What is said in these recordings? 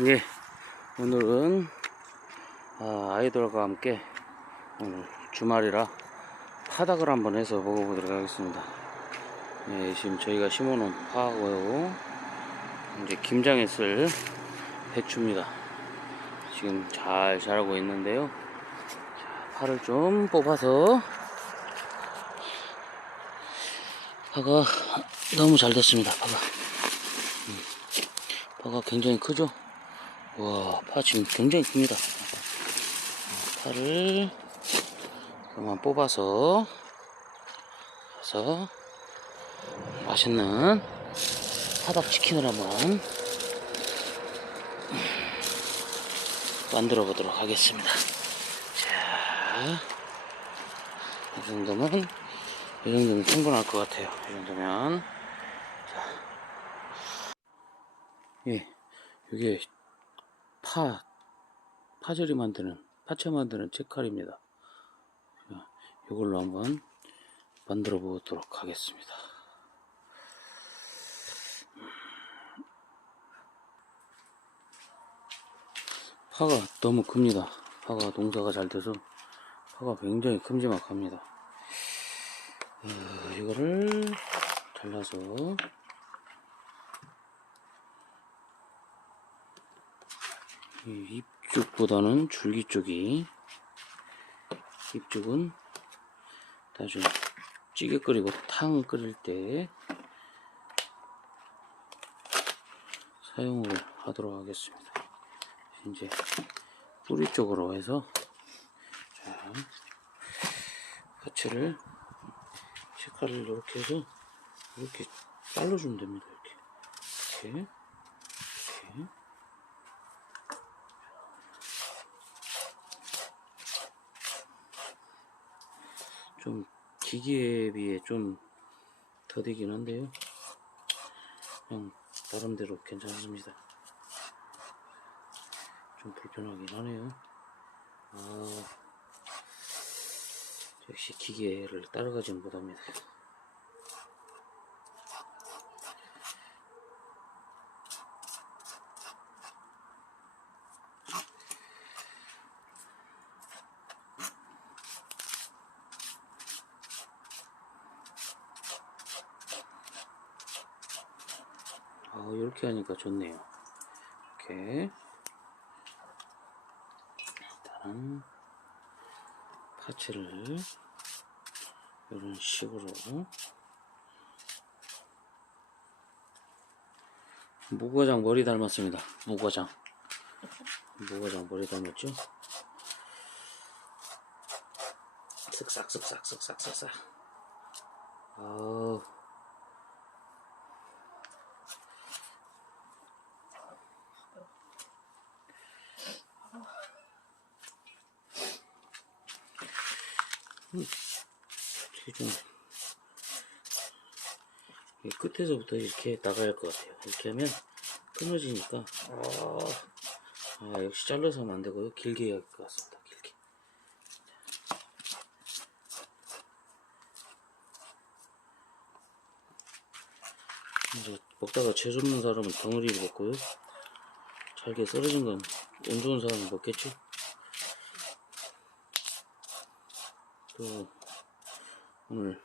예, 오늘은 아이들과 함께 오늘 주말이라 파닭을 한번 해서 먹어보도록 하겠습니다. 예, 지금 저희가 심어놓은 파하고 이제 김장에 쓸 배추입니다. 지금 잘 자라고 있는데요. 자, 파를 좀 뽑아서 파가 너무 잘 됐습니다. 파가 굉장히 크죠? 와, 파 지금 굉장히 큽니다. 파를 그만 뽑아서 맛있는 파닭치킨을 한번 만들어 보도록 하겠습니다. 자, 이 정도면 충분할 것 같아요. 이 정도면. 자, 예, 이게 파절이 만드는, 파채 만드는 채칼입니다. 이걸로 한번 만들어 보도록 하겠습니다. 파가 너무 큽니다. 파가 농사가 잘 돼서 파가 굉장히 큼지막합니다. 이거를 잘라서 이 잎쪽보다는 줄기 쪽이, 잎쪽은 나중에 찌개 끓이고 탕 끓일 때 사용을 하도록 하겠습니다. 이제 뿌리 쪽으로 해서, 자, 파채를 색깔을 이렇게 해서 이렇게 잘라주면 됩니다. 이렇게 좀 기계에 비해 좀 더디긴 한데요, 그냥 나름대로 괜찮습니다. 좀 불편하긴 하네요. 역시 기계를 따라가지는 못합니다. 이렇게 하니까 좋네요. 이렇게 일단 파채를 이런 식으로, 무과장 머리 닮았습니다. 무과장 머리 닮았죠? 쓱싹. 좀 끝에서부터 이렇게 나가야 할 것 같아요. 이렇게 하면 끊어지니까. 역시 잘라서 하면 안 되고요. 길게 해야 할 것 같습니다. 길게. 이제 먹다가 재수없는 사람은 덩어리를 먹고요. 잘게 썰어진 건 운 좋은 사람은 먹겠죠. 또 오늘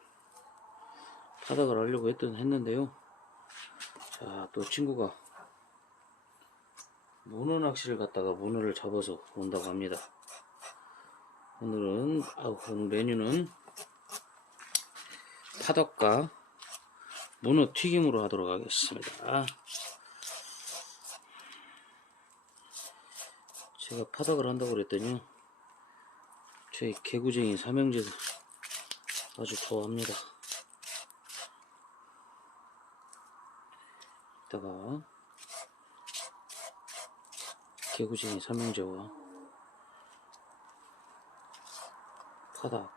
파닭을 하려고 했는데요. 자, 또 친구가 문어 낚시를 갔다가 문어를 잡아서 온다고 합니다. 오늘 메뉴는 파닭과 문어 튀김으로 하도록 하겠습니다. 제가 파닭을 한다고 그랬더니 저희 개구쟁이 삼형제도 아주 좋아합니다. 이따가 개구쟁이 삼형제와 파닭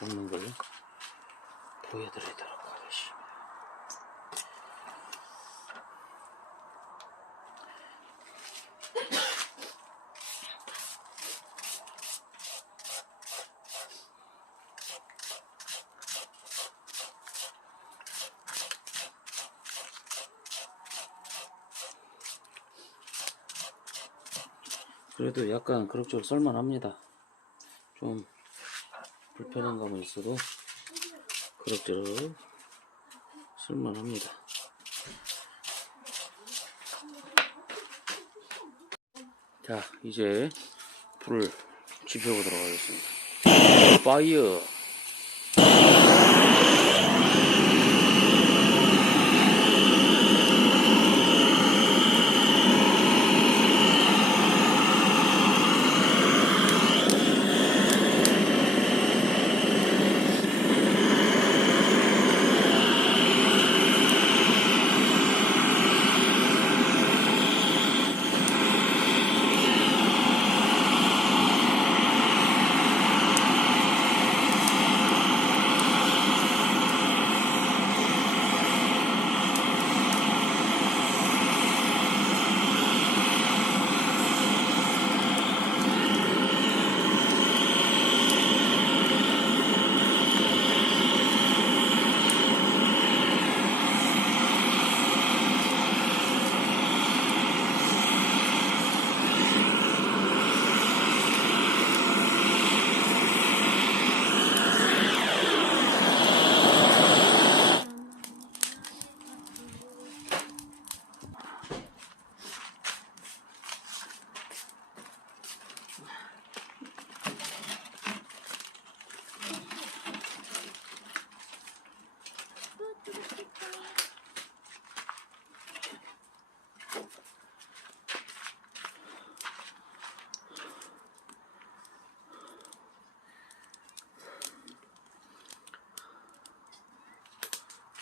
먹는 걸 보여드리도록 하겠습니다. 그래도 약간 그럭저럭 썰만합니다. 좀 불편한 감은 있어도 그럭저럭 쓸만합니다. 자, 이제 불을 지펴보도록 하겠습니다. 파이어!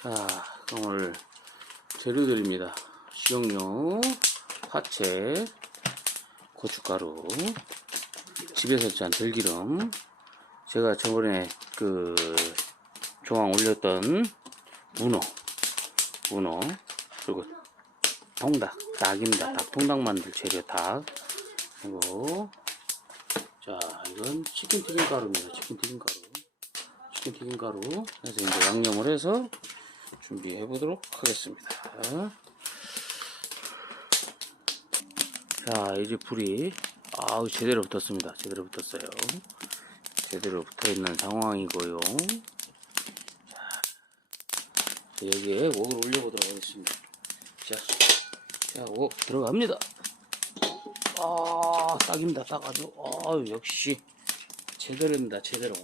자, 오늘 재료들입니다. 식용유, 파채, 고춧가루, 집에서 짠 들기름, 제가 저번에 그 조항 올렸던 문어, 그리고 통닭, 닭입니다. 닭통닭 만들 재료 닭. 그리고 자, 이건 치킨 튀김 가루입니다. 치킨 튀김 가루 해서 이제 양념을 해서 준비해 보도록 하겠습니다. 자, 이제 불이 제대로 붙었습니다. 제대로 붙었어요. 제대로 붙어 있는 상황이고요. 자, 여기에 웍을 올려보도록 하겠습니다. 자, 웍 들어갑니다. 딱입니다. 딱 아주. 역시 제대로입니다. 제대로.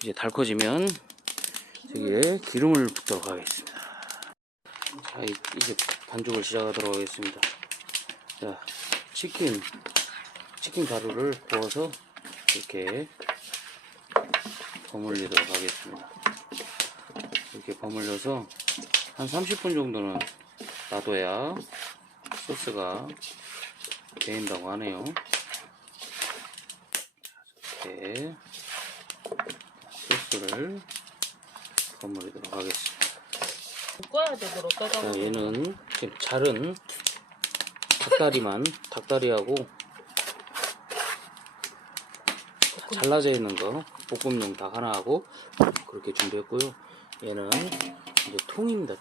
이제 달궈지면 여기에 기름을 붓도록 하겠습니다. 자, 이제 반죽을 시작하도록 하겠습니다. 자, 치킨 가루를 부어서 이렇게 버무리도록 하겠습니다. 이렇게 버무려서 한 30분 정도는 놔둬야 소스가 배인다고 하네요. 이렇게 소스를 버무리도록 하겠습니다. 볶아야 되도록 자, 얘는 지금 자른 닭다리하고 잘라져 있는 거 볶음용 닭 하나하고 그렇게 준비했고요. 얘는 이제 통입니다.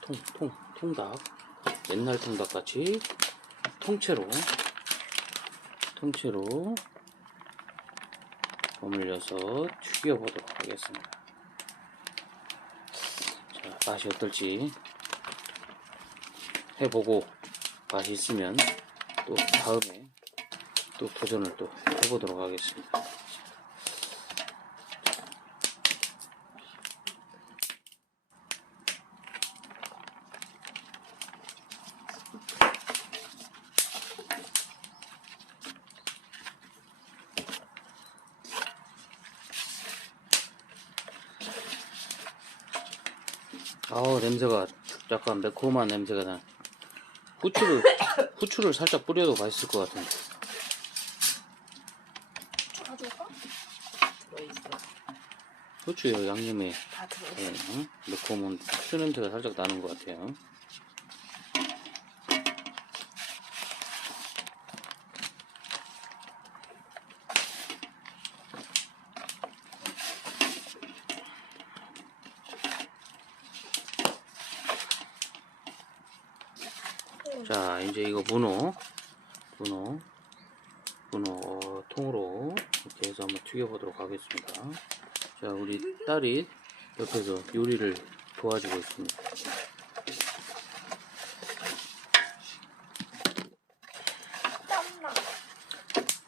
통닭. 옛날 통닭 같이 통째로 버무려서 튀겨보도록 하겠습니다. 자, 맛이 어떨지 해보고 맛이 있으면 또 다음에 또 도전을 또 해보도록 하겠습니다. 냄새가 약간 매콤한 냄새가 나. 후추를 살짝 뿌려도 맛있을 것 같은데. 가져올까? 들어있어. 후추 양념에 다 들어있어. 매콤한 후추 냄새가 살짝 나는 것 같아요. 자, 이제 이거 문어 문어 통으로 이렇게 해서 한번 튀겨보도록 하겠습니다. 자, 우리 딸이 옆에서 요리를 도와주고 있습니다.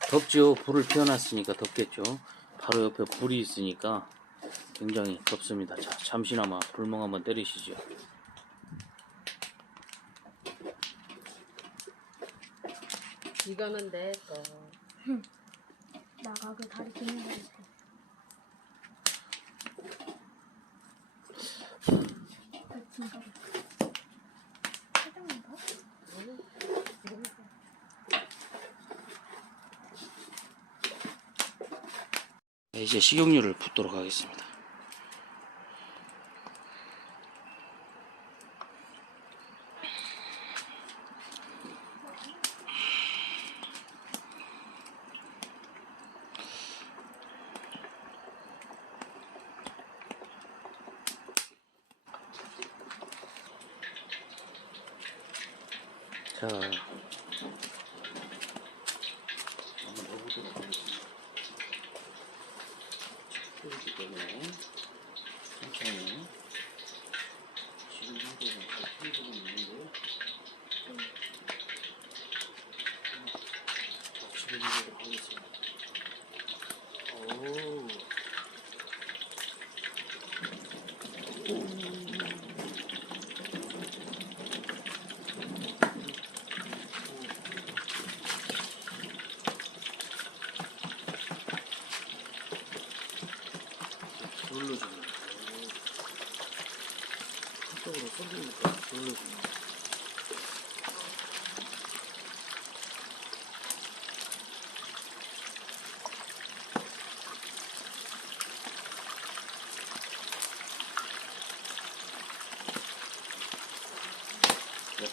덥죠? 불을 피워놨으니까 덥겠죠? 바로 옆에 불이 있으니까 굉장히 덥습니다. 자, 잠시나마 불멍 한번 때리시죠. 이거는 내 거. 나가 그 다리 기는 거 있고. 진짜. 살짝만 더? 네, 이제 식용유를 붓도록 하겠습니다. 자, 한번 넣어보도록 하겠습니다. 끓이기 때문에 천천히. 지금 상태에서 잘 풀리고 있는데 같이 넣어보도록 하겠습니다. 오. 눌러줍니다. 한쪽으로 쏠리니까 눌러줍니다.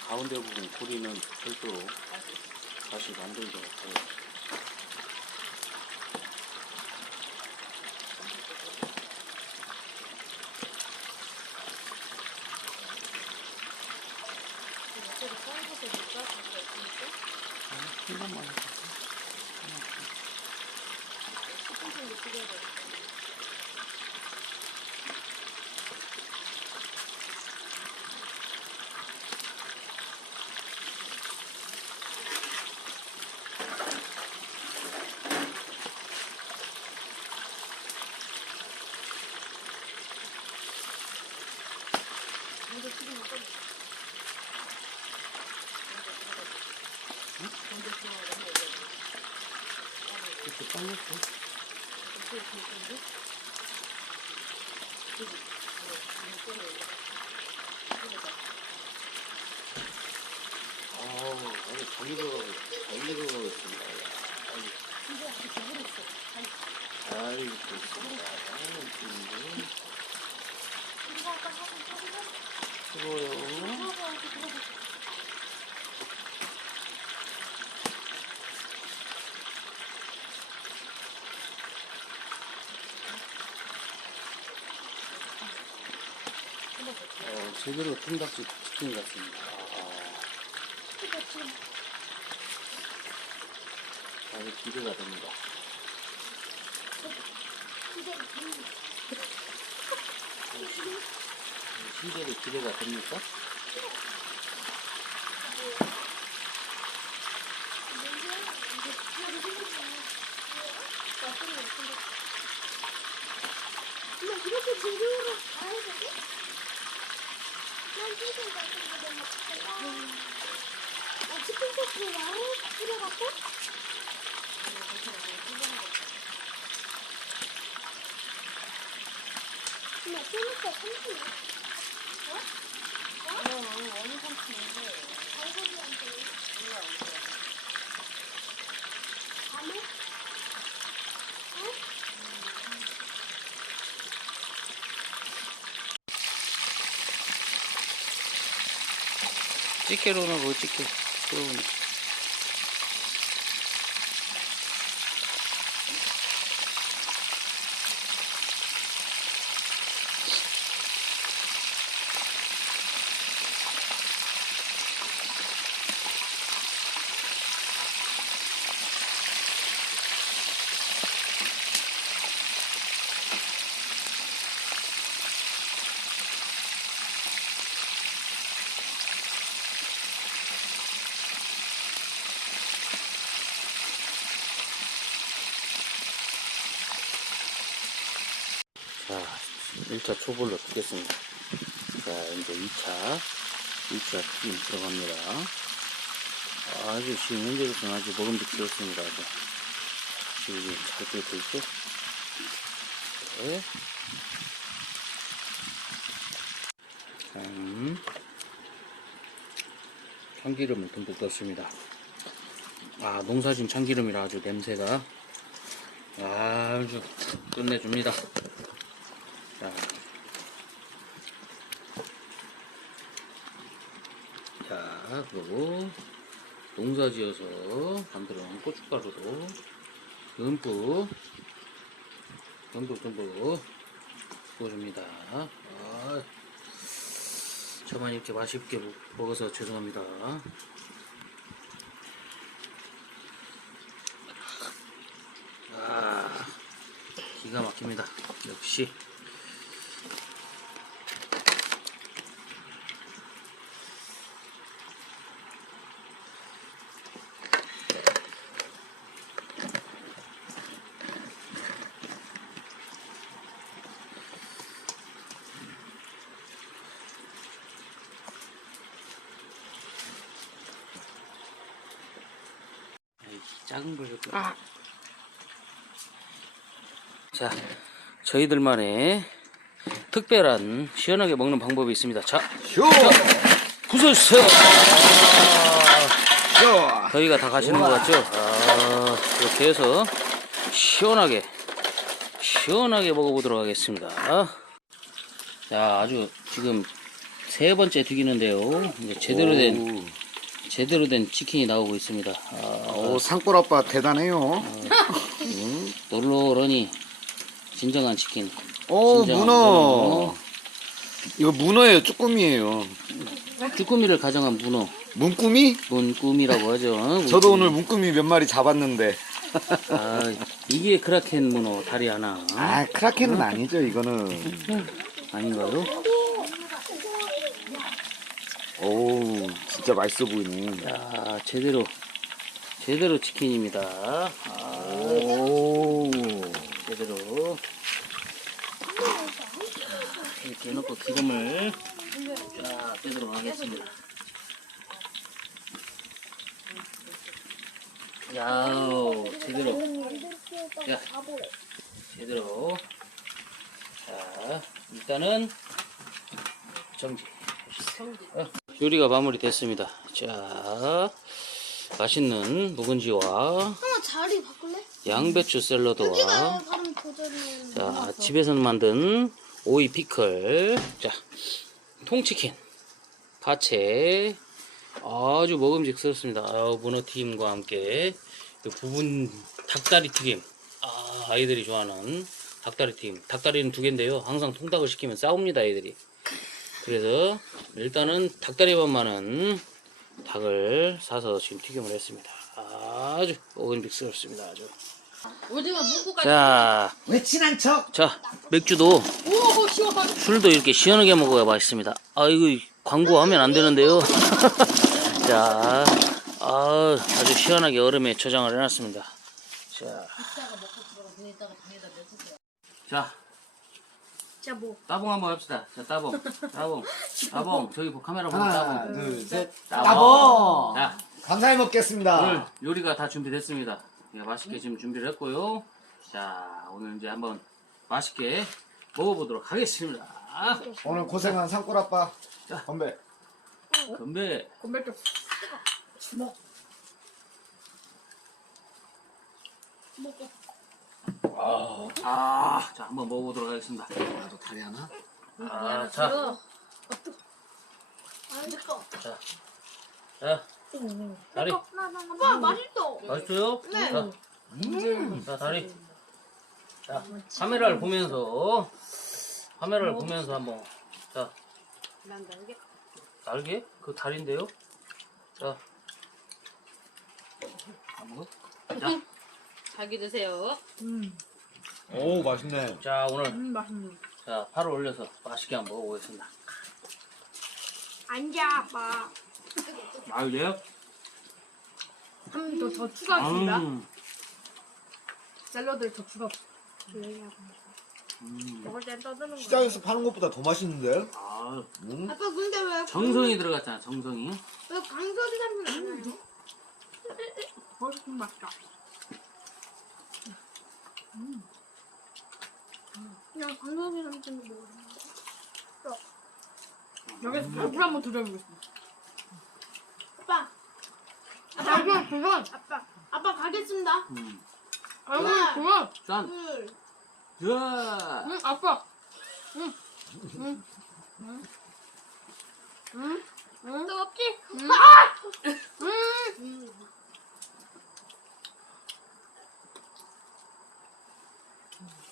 가운데 부분 고리는 별도로 다시 만들도록 하겠습니다. 한 번만 해주세요. 이렇게 빨렸어. 아니, 잘 익어가고 있습니다. 아이, 좋습니다. 수고요. 제대로 통닭집 치킨 같습니다. 아주 기대가 됩니다. 신대로 기대가 됩니까? 이렇게 진정으로 가야 되지? 난 치킨 같은 거 너무 좋아. 치킨 소스를 많이 뿌려갖고? 근데 찌니까 삼촌이야? 어느 삼촌인데? 달고기한테 몰라. 밤에? 찌개로나 뭐 찌개. 1차 초벌로 튀겠습니다. 자, 이제 2차 튀김 들어갑니다. 아주 지금 현재로서는 아주 먹음직스럽습니다. 아주. 지금 잘 끓고 있죠? 네. 참기름을 듬뿍 넣습니다. 아, 농사진 참기름이라 아주 냄새가 아주 끝내줍니다. 자, 그리고 농사지어서 만들어놓은 고춧가루도 듬뿍 부어줍니다. 아, 저만 이렇게 맛있게 먹어서 죄송합니다. 아, 기가 막힙니다. 역시. 작은 걸 넣고. 자, 저희들만의 특별한 시원하게 먹는 방법이 있습니다. 자, 부숴주세요. 저희가 다 가시는 것 같죠? 이렇게 해서 시원하게 먹어보도록 하겠습니다. 자, 아주 지금 3번째 튀기는데요. 이제 제대로 된 치킨이 나오고 있습니다. 산골 아빠 대단해요. 놀러러니 진정한 치킨. 문어. 문어. 이거 문어예요, 쭈꾸미예요. 쭈꾸미를 가정한 문어. 문꾸미? 문꾸미라고 하죠. 저도 오늘 문꾸미 몇 마리 잡았는데. 이게 크라켄 문어 다리 하나. 크라켄은 아니죠, 이거는. 아닌가요? 오, 진짜 맛있어 보이네. 자, 제대로 치킨입니다. 오. 제대로. 이렇게 해놓고 기름을 쫙 빼도록 하겠습니다. 야우, 제대로. 자, 일단은 정지. 요리가 마무리됐습니다. 자, 맛있는 묵은지와 자리 바꿀래? 양배추 샐러드와 다른 버전은 자, 집에서 만든 오이 피클, 자, 통치킨, 파채, 아주 먹음직스럽습니다. 문어튀김과 함께 부분 닭다리 튀김, 아이들이 좋아하는 닭다리 튀김. 닭다리는 2개인데요. 항상 통닭을 시키면 싸웁니다, 아이들이. 그래서 일단은 닭다리만 많은 닭을 사서 지금 튀김을 했습니다. 아주 먹음직스럽습니다. 아주. 오징어 문구까지. 자, 왜 친한 척? 자, 맥주도 오, 시원하다. 술도 이렇게 시원하게 먹어야 맛있습니다. 이거 광고하면 안 되는데요. 자, 아주 시원하게 얼음에 저장을 해놨습니다. 자, 뭐? 따봉 한번 합시다. 자, 따봉, 저기 카메라 보고 하나, 따봉. 둘, 셋. 따봉. 따봉. 자, 감사히 먹겠습니다. 오늘 요리가 다 준비됐습니다. 맛있게 지금 준비를 했고요. 자, 오늘 이제 한번 맛있게 먹어보도록 하겠습니다. 오늘 고생한 산골 아빠. 자. 건배. 건배. 건배 좀. 주먹. 자, 한번 먹어보도록 하겠습니다. 나도 다리 하나? 자, 다리. 아빠 맛있어. 맛있어요? 네. 자, 다리. 자, 카메라를 보면서 한번. 자, 난 날개. 날개? 그 다리인데요? 자, 한번. 자, 자기 드세요. 오, 맛있네. 자, 오늘 맛있네. 자, 팔을 올려서 맛있게 한번 먹어보겠습니다. 앉아 아빠. 이제요? 한 번 더 추가하겠습니다. 샐러드를 더 추가. 먹을 땐 떠드는 거야. 시장에서 파는 것보다 더 맛있는데? 아, 아빠 근데 왜 정성이 들어갔잖아, 정성이. 왜 강서지 삼촌 안 나요? 훨씬 맛있다. 그냥 강서지 삼촌도 먹어. 여기서 물 한번 드려보겠습니다. 아빠, 그건 아빠 가겠습니다. 아이고 그건 짠. 둘, 야. 응 아빠 뜨겁지?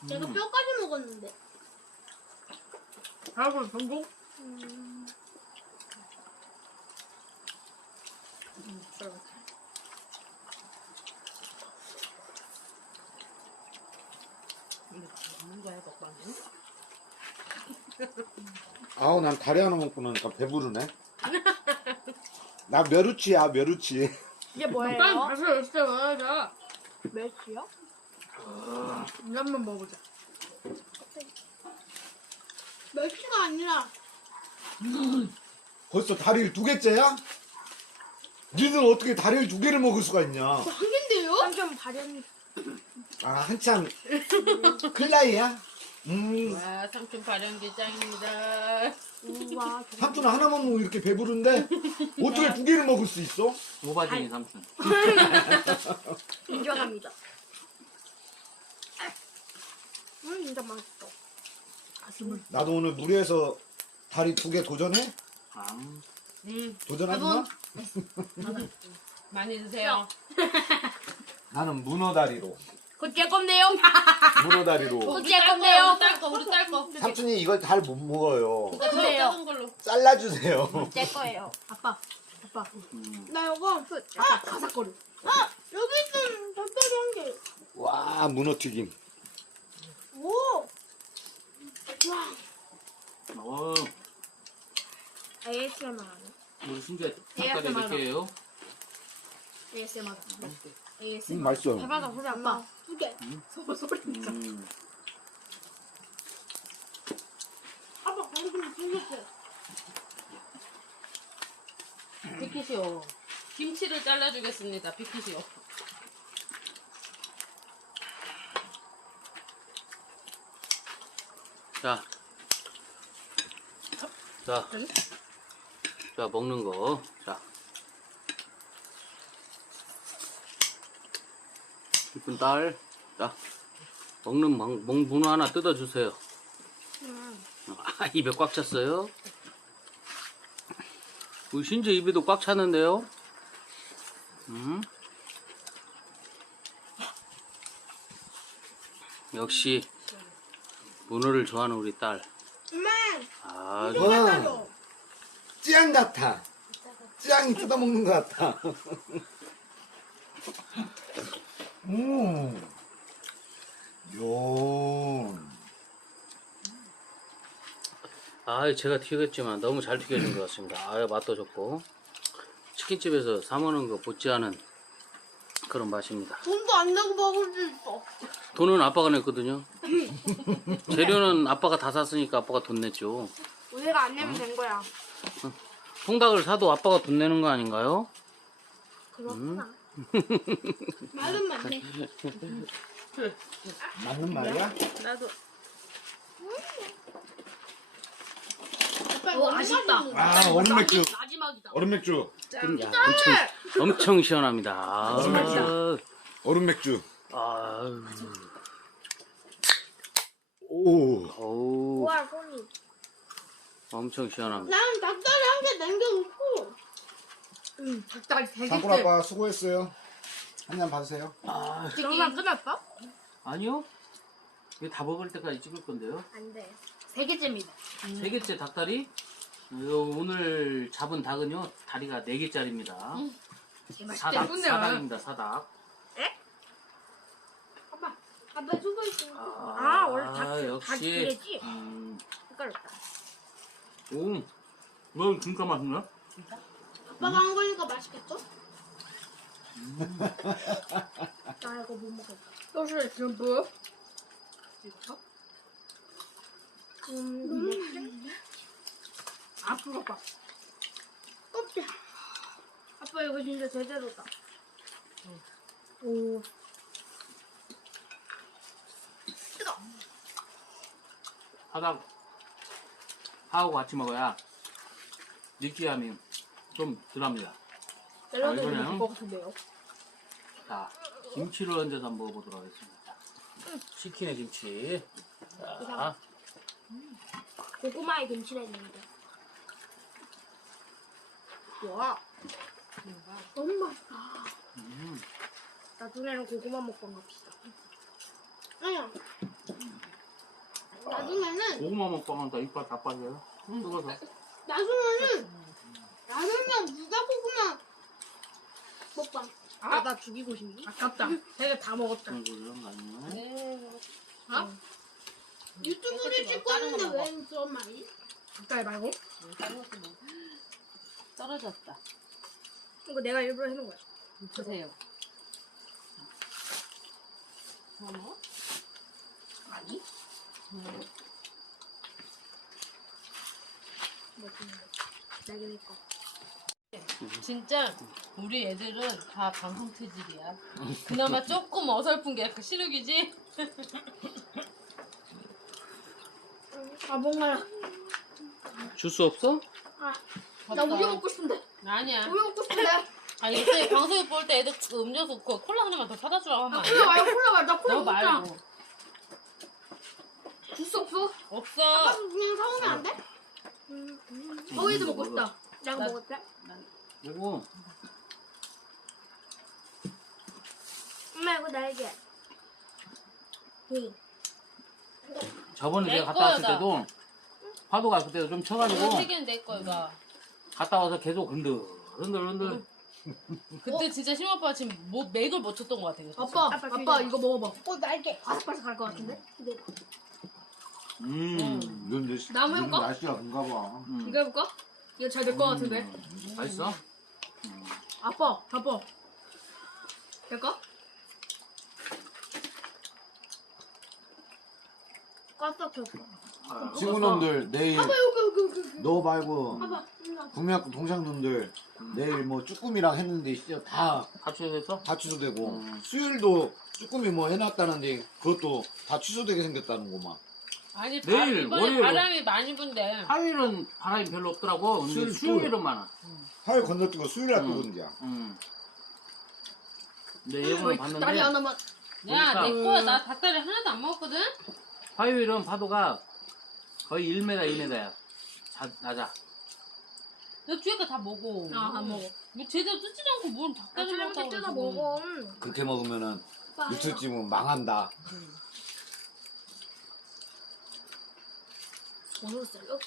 제가 뼈까지 먹었는데. 아이고 전복 먹는 거야 먹방은? 아우, 난 다리 하나 먹고 나니까 배부르네. 나 멸우치야, 멸우치. 이게 뭐예요? 빨리 다시 열쇠 먹어야죠. 멸치요? 이거 한번 먹어보자. 멸치가 아니라 벌써 다리를 2개째야? 니는 어떻게 다리를 2개를 먹을 수가 있냐? 한 개인데요? 삼촌 발현. 아, 한참 클 나이야? 와 삼촌 발연기 짱입니다. 우와. 삼촌은 하나만 먹으면 이렇게 배부른데 어떻게 2개를 먹을 수 있어? 오바쟁이 삼촌. 인정합니다. 진짜 맛있어. 나도 오늘 무리해서 다리 2개 도전해? 아, 도전하지 마? 많이 드세요. 나는 문어 다리로. 곧제 건데요? 문어 다리로. 곧제 건데요? 우리 딸 거. 삼촌이 이걸 잘 못 먹어요. 주세요. 작은 걸로. 잘라주세요. 제 거예요. 아빠. 음. 나 이거 가삭거려. 여기 있는 닭다리 한 개. 와, 문어 튀김. 오. 와. 어, ASMR 하네. 우리 순재 닭다리 몇 개예요? ASMR. 맛있어요. 해봐가 소리 아빠. 두 개. 소리. 아빠 방금 생겼어요. 비키시오. 김치를 잘라주겠습니다. 비키시오. 자, 자, 자 먹는 거. 자, 이쁜 딸, 자 먹는 문어 하나 뜯어주세요. 아, 입에 꽉 찼어요. 우리 신재 입에도 꽉 찼는데요. 역시 문어를 좋아하는 우리 딸. 엄마. 아주 와, 찌양 같아. 찌양이 뜯어먹는 것 같아. 요. 아, 제가 튀겼지만 너무 잘 튀겨진 것 같습니다. 아, 맛도 좋고 치킨집에서 사 먹는 거 못지않은 그런 맛입니다. 돈도 안 내고 먹을 수 있어. 돈은 아빠가 냈거든요. 재료는 아빠가 다 샀으니까 아빠가 돈 냈죠. 우리가 안 내면 된 거야. 통닭을 사도 아빠가 돈 내는 거 아닌가요? 그렇구나. 말은 맞네. 맞는 말이야? 나도. 아빠 이거 맛있다. 아, 얼음 맥주. 마지막이다. 얼음 맥주. 야, 엄청 시원합니다. 아, 얼음 맥주. 아유, 오. 어우, 우와 손이. 엄청 시원합니다. 난 닭다리 한 개 남겨놓고. 닭다리 3개째. 상꿀 아빠 수고했어요. 한 잔 받으세요. 아, 영상 끝났어? 아니요. 이거 다 먹을 때까지 찍을 건데요. 안 돼. 3개째입니다. 3개째 닭다리. 오늘 잡은 닭은요, 다리가 4개짜리입니다. 사닭, 예쁘네요. 사닭입니다, 사닭. 아빠 수고했어. 원래 닭 역시. 그래지? 헷갈렸다. 오, 뭐 진짜 맛있네. 아빠가 한 거니까 맛있겠죠? 나 이거 못 먹겠다. 소스 전부. 앞으로 봐. 껍질. 아빠 이거 진짜 제대로다. 오. 뜨거. 하고 같이 먹어야 느끼함이 좀 덜합니다. 샐러드 이거는- 먹을 것 같은데요. 자, 김치를 얹어서 한번 먹어보도록 하겠습니다. 치킨에 김치. 자, 고구마에 김치가 있는데. 와. 너무 맛있다. 나중에는 고구마 먹방 갑시다. 아니야. 나중에는 고구마 먹방은 다 이빨 다 빠져요. 뜨거서. 나중에는 무자 고구마 먹방. 아, 나 죽이고 싶니? 아깝다. 내가 다 먹었다. 이런 거 아니에요? 네. 어? 유튜브를 찍고 다른 거 있는데 먹어. 왜 그런 말이? 가까이 말고? 떨어졌다. 이거 내가 일부러 해놓은 거야. 드세요. 뭐? 아니? 내가 내 거. 진짜 우리 애들은 다 방송 체질이야. 그나마 조금 어설픈 게 그 시룩이지. 아 뭔가 주스 없어? 나 우유 먹고 싶은데. 아니야. 우유 먹고 싶은데. 아니 그때 방송에 볼 때 애들 그 음료수 그 콜라 하나만 더 사다 주라고 하면 안 돼? 콜라 말고 콜라 말고 나 콜라 너 먹자. 말고. 주스 없어? 없어. 아빠 그냥 사오면 안 돼? 어이도 먹고 싶다. 내가 나- 먹었대? 그리고 엄마 이거 날개. 응. 저번에 내 내가 갔다 왔을 거다. 때도 파도가 그때도 좀 이거 쳐가지고 세 개는 내 거야. 갔다 와서 계속 흔들. 그때 진짜 심오빠가 지금 맥을 못 쳤던 것 같아. 그래서 아빠 이거 먹어봐. 날개. 바삭바삭할 것 같은데? 기대해. 넌 나무 해볼까? 날씨가 그런가 봐. 이거 해볼까? 이거 잘 될 것 같은데? 맛있어? 아빠. 될까? 꽉꽉 쳤어. 친구놈들 내일 아빠 여기. 너 말고 아빠 일로 국민학교 동창놈들 내일 뭐 쭈꾸미랑 했는데 진짜 다 같이 됐어? 취소되고 수요일도 쭈꾸미 뭐 해놨다는데 그것도 다 취소되게 생겼다는 거만. 아니 내일, 이번에 월요일. 바람이 많이 분대. 화요일은 바람이 별로 없더라고. 근데 수요일은 많아. 화요일 건너뛰고 수요일 날 음. 거거든요. 근데 거의 예보는 다리 봤는데 하나만. 야, 그러니까. 내 거야. 나 닭다리 하나도 안 먹었거든? 화요일은 파도가 거의 1m, 2m야. 낮아. 너 뒤에 거 다 먹어. 안 먹어. 뭐 제대로 뜯지도 않고 뭘 닭다리 나중에 먹다고 뜯어 그러지. 먹어. 그렇게 먹으면은 아빠, 유튜브 찍으면 망한다. 오늘 쌀요?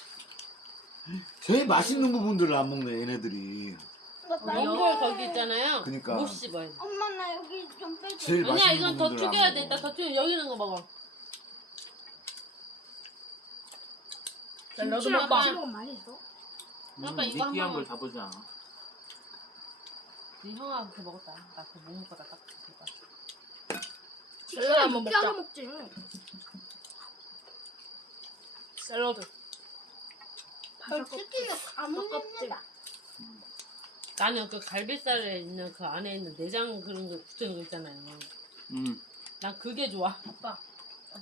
제일 맛있는 부분들을 안 먹네 얘네들이. 연골 거기 있잖아요. 그러니까. 못 씹어요. 엄마 나 여기 좀 빼줘. 제일 아니야, 맛있는 이건 더 부분들을 안 튀겨야 돼. 먹어. 일단 더 튀겨. 여기 있는 거 먹어. 너도 김치랑 먹봐. 빵. 먹으면 많이 있어. 아빠 이거 한 느끼한 번만. 걸 잡으지 않아. 네 형아 그렇게 먹었다. 나 그거 못 먹었다. 딱 그거. 샐러드 한번 먹자. 먹지. 샐러드. 치킨을 가물는다. 나는 그 갈비살에 있는 그 안에 있는 내장 그런 거 붙은 거 있잖아요. 난 그게 좋아. 아빠.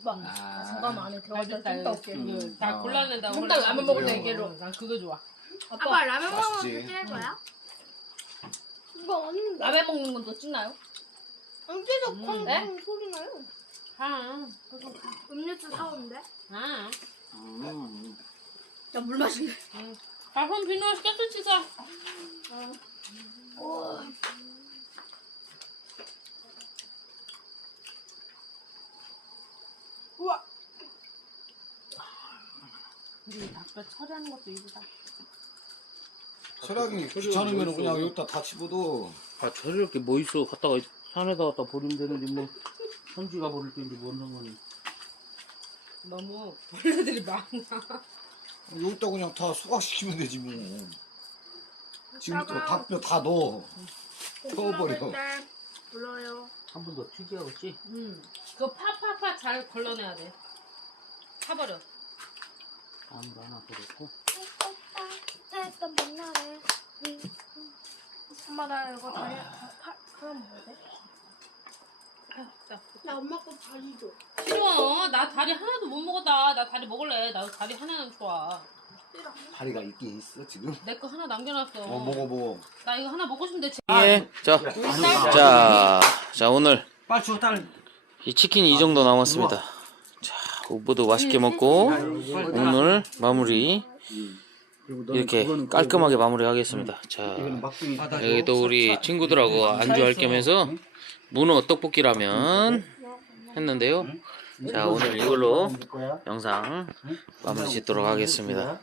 아. 잠깐만 안에 들어갔다 갈비살 좀 올게. 그 다 어. 골라낸다고. 좀 이따 라면 먹을 때 그래가지고. 얘기해줘. 난 그거 좋아. 아빠 라면 맛있지. 먹으면 찌할 거야? 이거 언니 라면 먹는 건 또 찌나요? 언제적 콩콩 소리 나요? 하. 음료수 사오는데? 아. 나 물 마실래. 자, 그럼 비누를 깨끗이 씻어. 우와. 우리 닭뼈 처리하는 것도 이거다. 철학이 귀찮으면 그냥 여기다 다 집어도. 아, 저렇게 뭐 있어. 갖다가 산에다 갖다 버리면 되는지 뭐 현지가 버릴 때인지 모르는 거니. 너무 벌레들이 많아. 여기다 그냥 다 소각시키면 되지 뭐. 지금부터 닭뼈 다 넣어. 태워버려. 불러요. 한 번 더 튀겨야겠지? 그거 파파파 잘 걸러내야 돼. 파버려. 다음으로 하나 더 넣고. 했던 옛날에. 엄마 나 이거 다리 하나 먹어야 돼? 나 엄마 거 다리 줘. 싫어. 나 다리 하나도 못 먹었다. 나 다리 먹을래. 나 다리 하나는 좋아. 다리가 있긴 있어 지금. 내 거 하나 남겨놨어. 먹어. 나 이거 하나 먹고 싶은데. 예. 자, 오늘 빨리 줘, 딸. 이 치킨이 이 정도 남았습니다. 자, 모두 맛있게 먹고 오늘 마무리 이렇게 깔끔하게 마무리하겠습니다. 자, 여기도 우리 친구들하고 안주할 겸해서 문어 떡볶이라면 했는데요. 자, 오늘 이걸로 영상 마무리 짓도록 하겠습니다.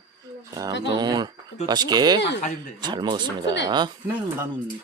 자, 아무튼 오늘 맛있게 잘 먹었습니다. 나는